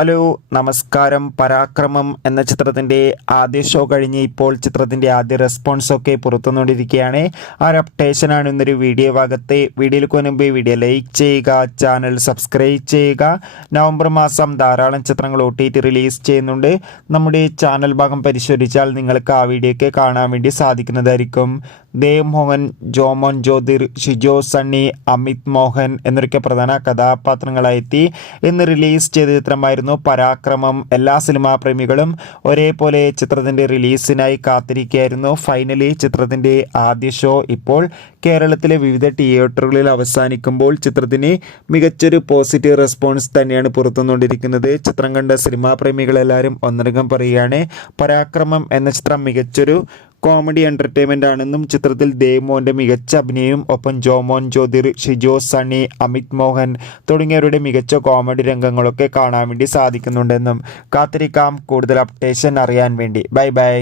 Hello നമസ്കാരം. പരാക്രമം എന്ന ചിത്രത്തിൻ്റെ ആദ്യ ഷോ കഴിഞ്ഞ് ഇപ്പോൾ ചിത്രത്തിൻ്റെ ആദ്യ റെസ്പോൺസൊക്കെ പുറത്തുകൊണ്ടിരിക്കുകയാണ്. ആ ഒരു അപ്ഡേഷനാണ് ഇന്നൊരു വീഡിയോ ഭാഗത്തെ. വീഡിയോയിലേക്ക് മുൻപ് വീഡിയോ ലൈക്ക് ചെയ്യുക, ചാനൽ സബ്സ്ക്രൈബ് ചെയ്യുക. നവംബർ മാസം ധാരാളം ചിത്രങ്ങൾ OTT റിലീസ് ചെയ്യുന്നുണ്ട്. നമ്മുടെ ചാനൽ ഭാഗം പരിശോധിച്ചാൽ നിങ്ങൾക്ക് ആ വീഡിയോയൊക്കെ കാണാൻ വേണ്ടി സാധിക്കുന്നതായിരിക്കും. ദേവ് മോഹൻ, ജോമോൻ ജ്യോതിർ, ഷിജോ സണ്ണി, അമിത് മോഹൻ എന്നൊക്കെ പ്രധാന കഥാപാത്രങ്ങളായെത്തി ഇന്ന് റിലീസ് ചെയ്ത ചിത്രമായിരുന്നു പരാക്രമം. എല്ലാ സിനിമാ പ്രേമികളും ഒരേപോലെ ചിത്രത്തിൻ്റെ റിലീസിനായി കാത്തിരിക്കുകയായിരുന്നു. ഫൈനലി ചിത്രത്തിൻ്റെ ആദ്യ ഷോ ഇപ്പോൾ കേരളത്തിലെ വിവിധ തിയേറ്ററുകളിൽ അവസാനിക്കുമ്പോൾ ചിത്രത്തിന് മികച്ചൊരു പോസിറ്റീവ് റെസ്പോൺസ് തന്നെയാണ് പുറത്തുകൊണ്ടിരിക്കുന്നത്. ചിത്രം കണ്ട സിനിമാ പ്രേമികളെല്ലാവരും ഒന്നടങ്കം പറയുകയാണ് പരാക്രമം എന്ന ചിത്രം മികച്ചൊരു കോമഡി എൻ്റർടൈൻമെൻ്റ് ആണെന്നും ചിത്രത്തിൽ ദേവ്മോൻ്റെ മികച്ച അഭിനയവും ഒപ്പം ജോമോൻ ജ്യോതിർ, ഷിജോ സണ്ണി, അമിത് മോഹൻ തുടങ്ങിയവരുടെ മികച്ച കോമഡി രംഗങ്ങളൊക്കെ കാണാൻ വേണ്ടി സാധിക്കുന്നുണ്ടെന്നും കാത്തിരിക്കാം കൂടുതൽ അപ്ഡേഷൻ അറിയാൻ വേണ്ടി. Bye bye.